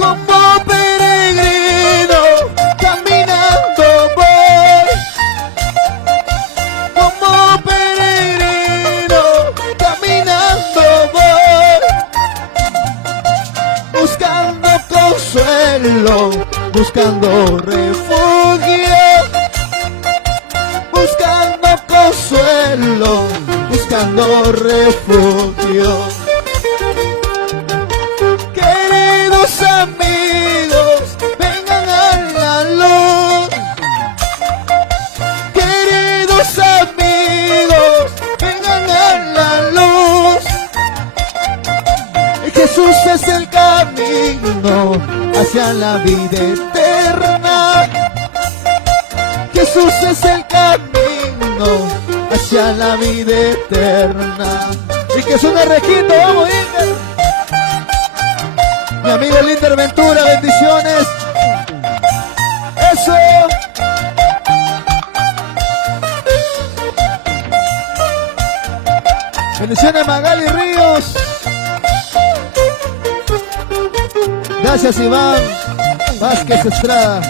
como peregrino, caminando voy. Como peregrino, caminando voy. Buscando consuelo, buscando refugio. Buscando consuelo, buscando refugio. Queridos amigos, vengan a la luz. Queridos amigos, vengan a la luz. Jesús es el camino hacia la vida eterna. Jesús es el camino hacia la vida eterna. Y que suene requinto, vamos Linder. Mi amigo Linder Ventura, bendiciones. Eso. Bendiciones Magali Ríos. Gracias Iván Vázquez Estrada.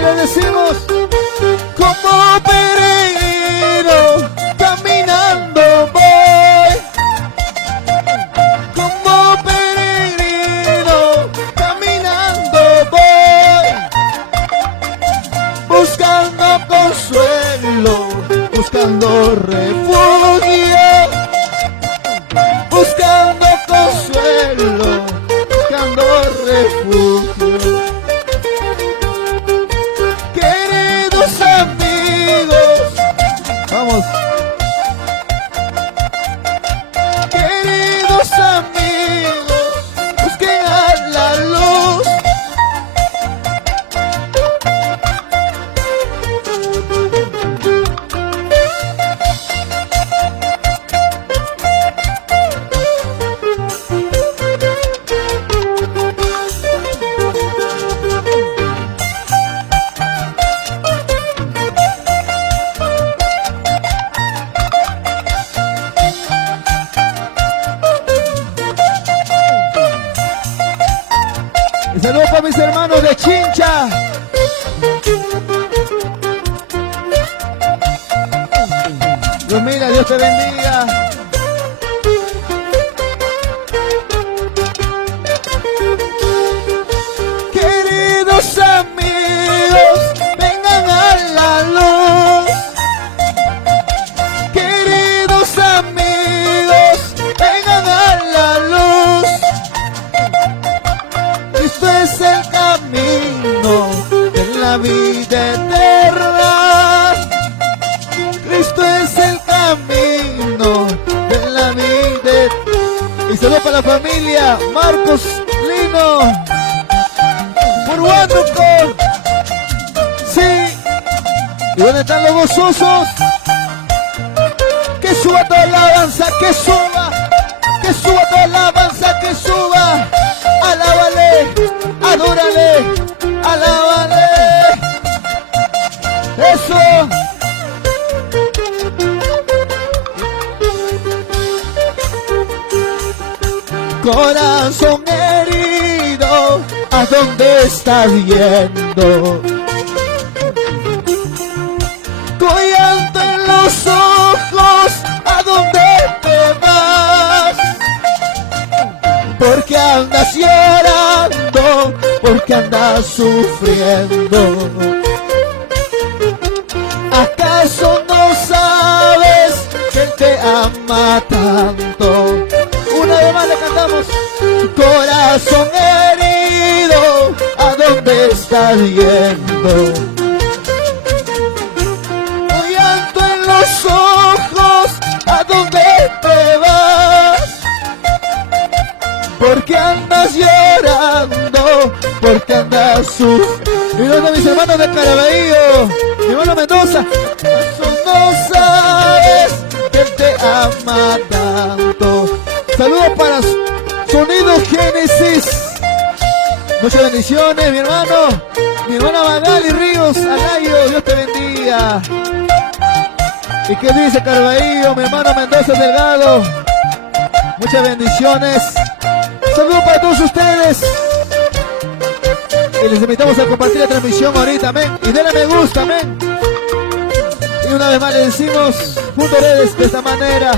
Le decimos como peregrino, caminando voy. Como peregrino, caminando voy. Buscando consuelo, buscando refugio. Buscando consuelo, buscando refugio. Vamos. Queridos amigos, busquen a la luz. Saludos para mis hermanos de Chincha. Dios mira, Dios te bendiga. Queridos amigos, vengan a la luz. Queridos amigos, vengan a la luz. Cristo es el camino de la vida eterna. Cristo es el camino de la vida eterna. Y saludos para la familia Marcos Lino por Huánuco. Sí. ¿Y dónde están los gozosos? Que suba toda la alabanza, que suba. Que suba toda la alabanza, que suba. Alábale, adórale, alábale. Eso. Corazón herido, ¿a dónde estás yendo? Con llanto en los ojos, ¿a dónde te vas? Porque andas llorando, porque andas sufriendo. ¿Acaso no sabes que Él te ama tanto? Una vez más le cantamos. Corazón herido, ¿a dónde estás yendo? Con llanto en los ojos, ¿a dónde te vas? Porque andas llorando, porque andas sufriendo. Y donde mis hermanos de Caraballo, mi hermano Mendoza. ¿Acaso no sabes que Él te ama tanto? Saludos para Sonido Génesis. Muchas bendiciones, mi hermano. Mi hermana Magali Ríos, Alayo, Dios te bendiga. ¿Y qué dice Carballo, mi hermano Mendoza Delgado? Muchas bendiciones. Saludos para todos ustedes. Y les invitamos a compartir la transmisión ahorita, amén. Y denle me gusta, amén. Y una vez más le decimos, junto a redes de esta manera.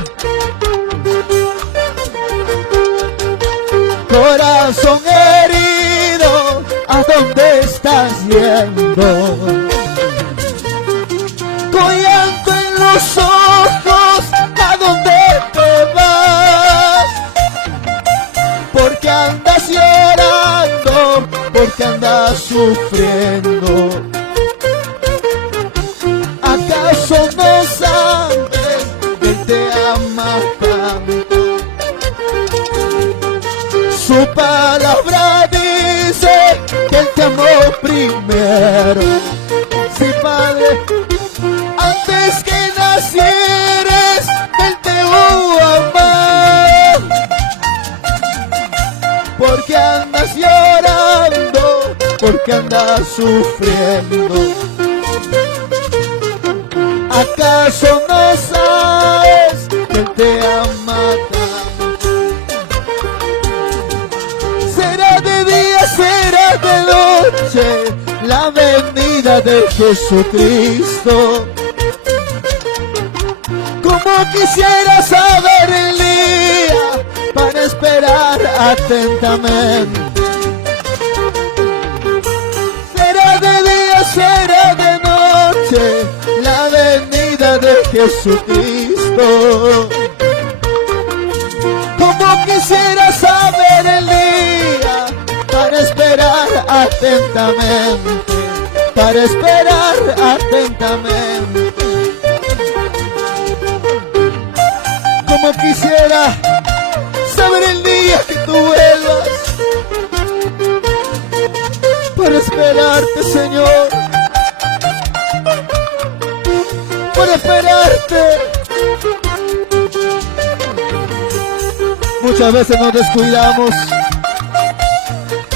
Corazón herido, ¿a dónde estás yendo? Con llanto en los ojos, ¿a dónde te vas? Porque andas llorando, porque andas sufriendo. ¿Acaso no sabes que Él te ama tanto? Su palabra dice que Él te amó primero. Sí, Padre, antes que nacieres, Él te hubo amado. Porque andas llorando, porque andas sufriendo. ¿Acaso no sabes que Él te ama tanto? Será de día, será de noche, la venida de Jesucristo. Como quisiera saber el día para esperar atentamente. Será de día, será de noche, la venida de Jesucristo. Como quisiera saber el día para esperar atentamente, para esperar atentamente. Como quisiera saber el día que tú vuelvas, para esperarte, Señor, para esperarte. Muchas veces nos descuidamos,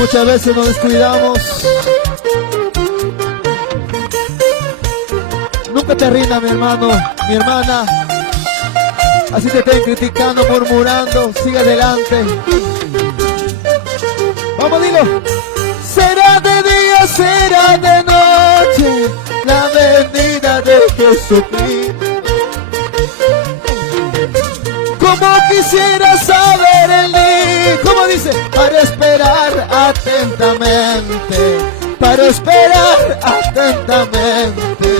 muchas veces nos descuidamos. Nunca te rindas, mi hermano, mi hermana. Así te estén criticando, murmurando, sigue adelante. Vamos, dilo. Será de día, será de noche, la venida de Jesucristo. Como quisiera saber el día, como dice, para esperar atentamente, para esperar atentamente.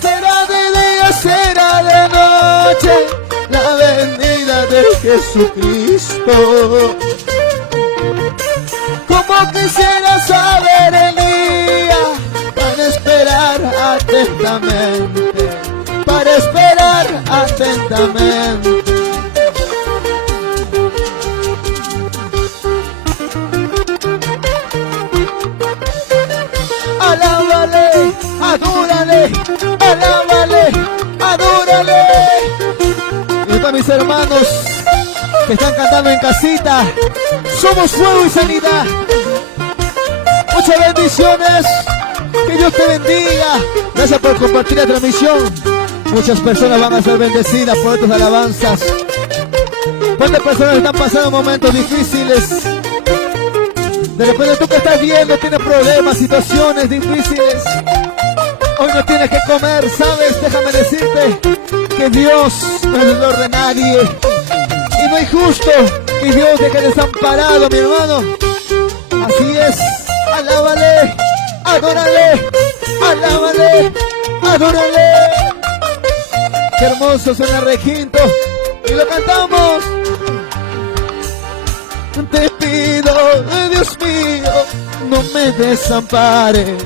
Será de día, será de noche, la venida de Jesucristo. Como quisiera saber el día para esperar atentamente, para esperar atentamente. Alábale, adórale, alábale, adórale. Y para mis hermanos que están cantando en casita, somos fuego y sanidad. Muchas bendiciones, que Dios te bendiga. Gracias por compartir la transmisión. Muchas personas van a ser bendecidas por estas alabanzas. ¿Cuántas personas están pasando momentos difíciles? De repente tú que estás viendo tienes problemas, situaciones difíciles. Hoy no tienes que comer, ¿sabes? Déjame decirte que Dios no es el dolor de nadie. Y no es justo que Dios deje desamparado, mi hermano. Así es. Alábale, adórale, alábale, adórale. Qué hermoso suena el requinto. Y lo cantamos. Te pido, Dios mío, no me desampares.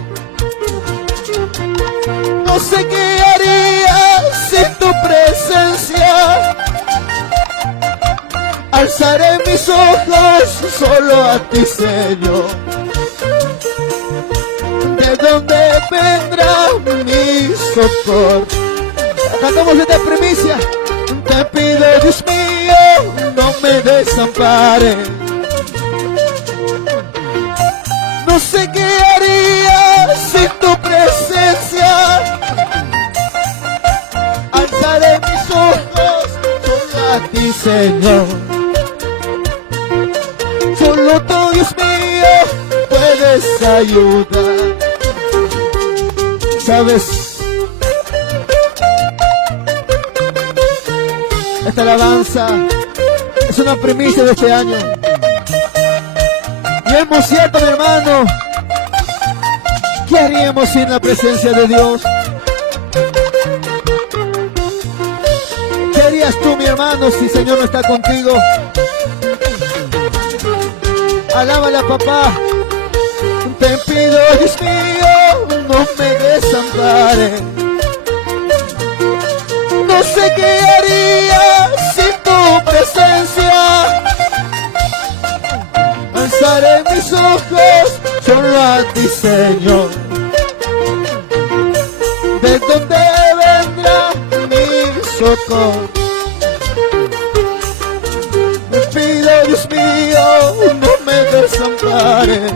No sé qué haría sin tu presencia. Alzaré mis ojos solo a ti, Señor. ¿De dónde vendrá mi socorro? Cantamos esta primicia. Te pido, Dios mío, no me desampares. No sé qué haría sin tu presencia. ojos solo a ti, Señor. Solo tú, Dios mío, puedes ayudar. ¿Sabes? Esta alabanza es una primicia de este año. Y es muy cierto, mi hermano. ¿Qué haríamos sin la presencia de Dios? ¿Qué harías tú, mi hermano, si el Señor no está contigo? Alábale a papá. Te pido, Dios mío, no me desampares. No sé qué haría sin tu presencia. Alzaré mis ojos solo a ti, Señor. ¿De dónde vendrá mi socorro? Me pido, Dios mío, no me desampares.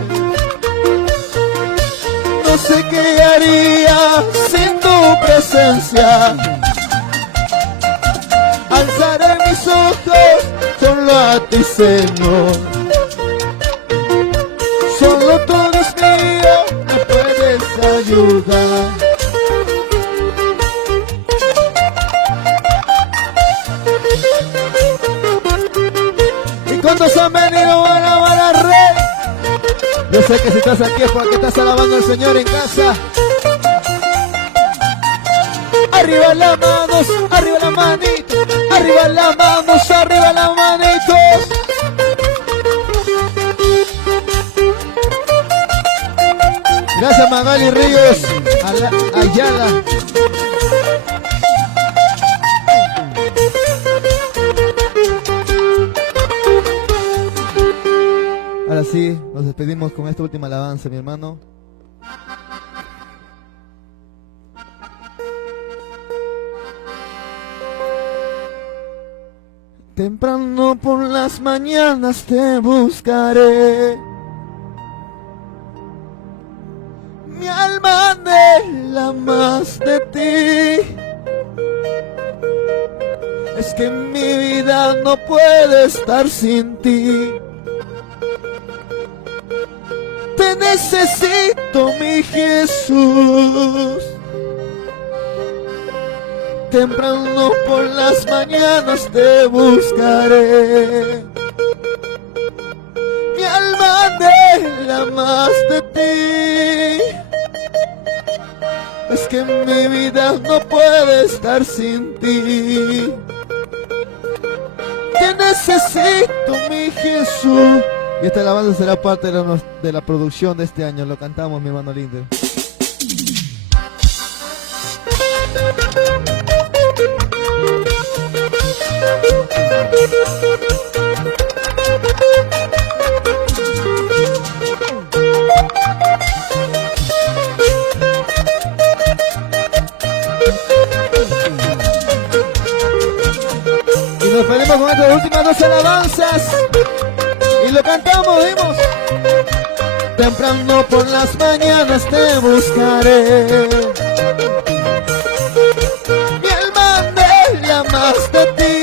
No sé qué haría sin tu presencia. Alzaré mis ojos solo a ti, Señor. Solo tú, Dios mío, me puedes ayudar. ¿Y cuántos han venido a alabar al Rey? Yo sé que si estás aquí es porque estás alabando al Señor en casa. Arriba las manos, arriba las manitos, arriba las manos, arriba las manitos. Gracias, Magali Ríos, Ayala. Ahora sí, nos despedimos con esta última alabanza, mi hermano. Temprano por las mañanas te buscaré. Mi alma anhela más de ti. Es que mi vida no puede estar sin ti. Te necesito, mi Jesús. Temprano por las mañanas te buscaré. Mi alma anhela más de ti. Es que mi vida no puede estar sin ti. Te necesito, mi Jesús. Y esta alabanza será parte de la producción de este año. Lo cantamos, mi hermano Linder. Y nos pedimos con estas últimas dos alabanzas. Y lo cantamos, vimos. Temprano por las mañanas te buscaré. Mi alma anhela más de ti.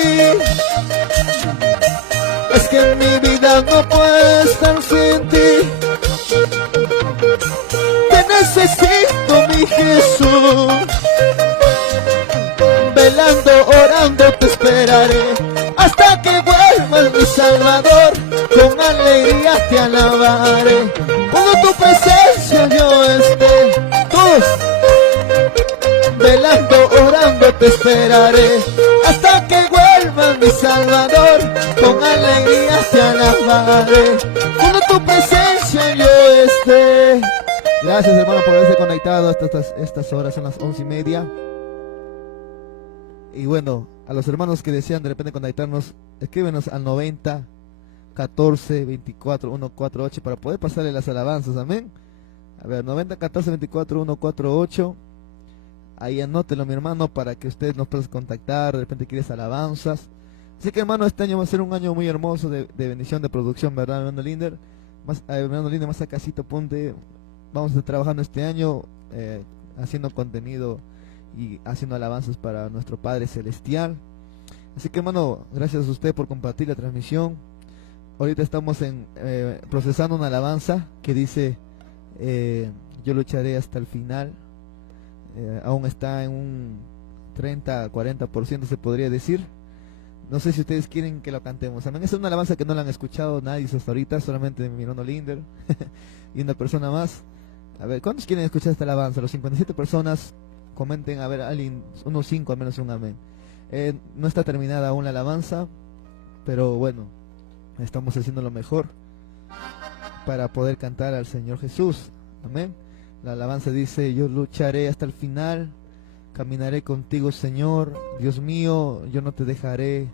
Es que mi vida no puede estar sin ti. Te necesito, mi Jesús. Velando, orando te esperaré. Hasta que vuelvas, mi Salvador. Con alegría te alabaré. Cuando tu presencia yo esté. Todos. Velando, orando te esperaré. Hasta que vuelvas, mi Salvador. Con alegría te alabaré. Cuando tu presencia yo esté. Gracias, hermano, por haberse conectado hasta estas horas. Son las 11:30. Y bueno, a los hermanos que desean de repente contactarnos, escríbenos al 90 14 24 148 para poder pasarle las alabanzas, amén. A ver, 90 14 24 148. Ahí anótelo, mi hermano, para que usted nos pueda contactar. De repente quieres alabanzas. Así que, hermano, este año va a ser un año muy hermoso de bendición, de producción, ¿verdad, hermano Linder? Hermano Linder, más a casito, ponte. Vamos a estar trabajando este año, haciendo contenido y haciendo alabanzas para nuestro Padre Celestial. Así que hermano, gracias a usted por compartir la transmisión. Ahorita estamos procesando una alabanza que dice yo lucharé hasta el final. Aún está en un 30-40% se podría decir. No sé si ustedes quieren que lo cantemos. Amén. Esa es una alabanza que no la han escuchado nadie hasta ahorita, solamente mi hermano Linder y una persona más. A ver, ¿cuántos quieren escuchar esta alabanza? Los 57 personas, comenten, a ver, alguien, unos 5 al menos un amén. No está terminada aún la alabanza, pero bueno, estamos haciendo lo mejor para poder cantar al Señor Jesús. Amén. La alabanza dice: yo lucharé hasta el final, caminaré contigo, Señor. Dios mío, yo no te dejaré.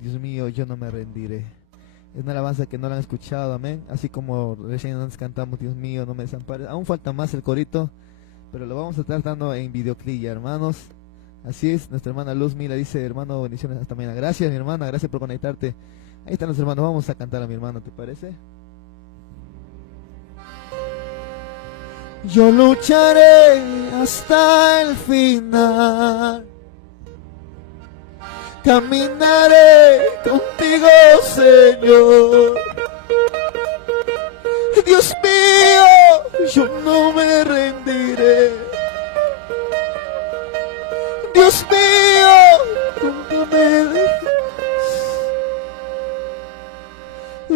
Dios mío, yo no me rendiré. Es una alabanza que no la han escuchado, amén. Así como recién antes cantamos: Dios mío, no me desampares. Aún falta más el corito, pero lo vamos a estar dando en videoclip, hermanos. Así es, nuestra hermana Luz Mila dice: hermano, bendiciones hasta mañana. Gracias, mi hermana, gracias por conectarte. Ahí están los hermanos, vamos a cantar a mi hermano, ¿te parece? Yo lucharé hasta el final, caminaré contigo, Señor. Dios mío, yo no me rendiré. Dios mío, tú no me dejes.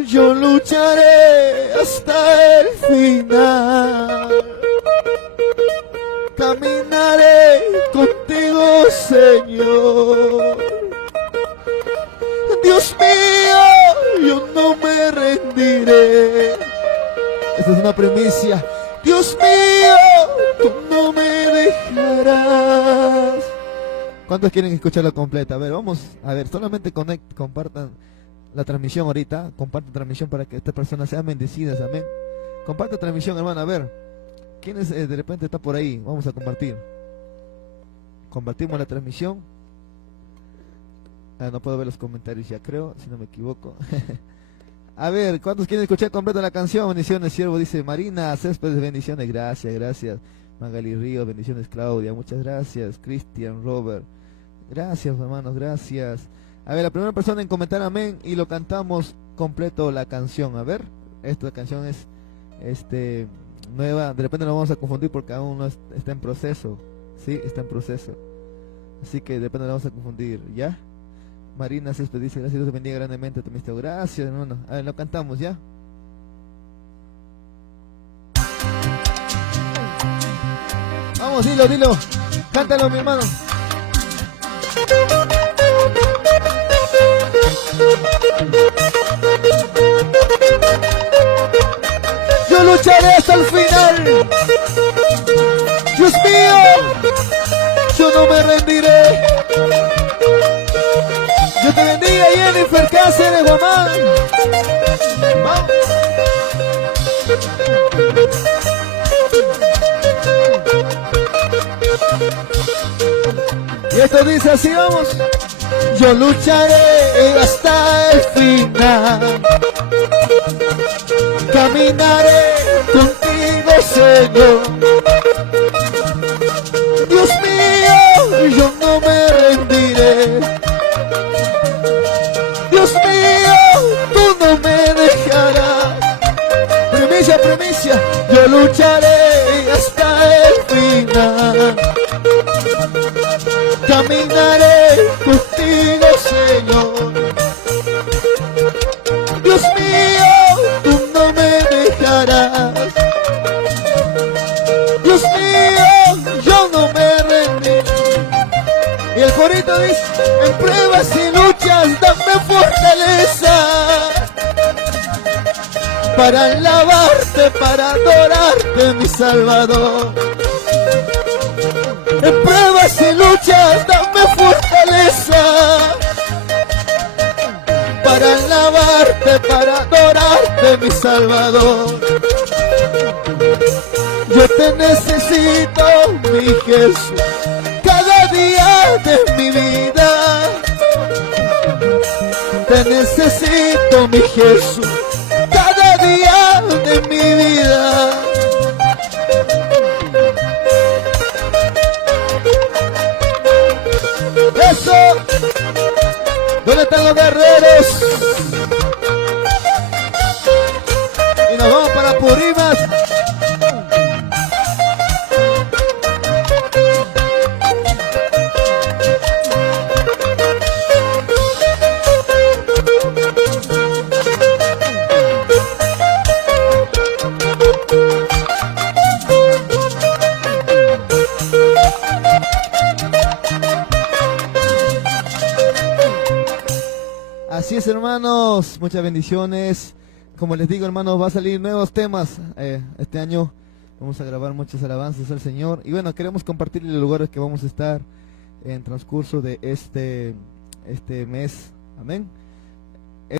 Yo lucharé hasta el final, caminaré contigo, Señor. Dios mío, yo no me rendiré. Esta es una primicia. Dios mío, tú no me dejarás. ¿Cuántos quieren escucharla completa? A ver, vamos, a ver, solamente compartan la transmisión ahorita, compartan transmisión para que estas personas sean bendecidas, amén. Comparte transmisión, hermano, a ver, ¿quién es, de repente está por ahí? Vamos a compartir. Compartimos la transmisión. No puedo ver los comentarios ya, creo, si no me equivoco. A ver, ¿cuántos quieren escuchar completa la canción? Bendiciones, siervo, dice Marina Céspedes, bendiciones, gracias, gracias. Magali Río, bendiciones, Claudia, muchas gracias. Cristian, Robert, gracias, hermanos, gracias. A ver, la primera persona en comentar amén y lo cantamos completo la canción. A ver, esta canción es nueva, de repente lo vamos a confundir porque aún no está en proceso. Sí, está en proceso. Así que de repente lo vamos a confundir, ¿ya? Marina Céspedes dice: gracias, Dios te bendiga grandemente, tu misterio. Gracias, hermano. A ver, lo cantamos, ¿ya? Vamos, dilo. Cántalo, mi hermano. Yo lucharé hasta el final. Dios mío, yo no me rendiré. Yo te bendiga, Jennifer Cáceres, Guamán. Vamos. Y esto dice así, vamos. Yo lucharé hasta el final, caminaré contigo, Señor. Dios mío, yo no me rendiré. Dios mío, tú no me dejarás. Primicia, yo lucharé hasta el final, caminaré contigo, Señor. Dios mío, tú no me dejarás. Dios mío, yo no me rendiré. Y el corito dice: en pruebas y luchas dame fortaleza para alabarte, para adorarte, mi Salvador. En pruebas y luchas dame fortaleza para alabarte, para adorarte, mi Salvador. Yo te necesito, mi Jesús, cada día de mi vida. Te necesito, mi Jesús, cada día de mi vida. ¿Dónde están los guerreros? Y nos vamos para Purimas. Así es, hermanos, muchas bendiciones. Como les digo, hermanos, va a salir nuevos temas. Este año vamos a grabar muchas alabanzas al Señor. Y bueno, queremos compartir los lugares que vamos a estar en transcurso de este mes. Amén.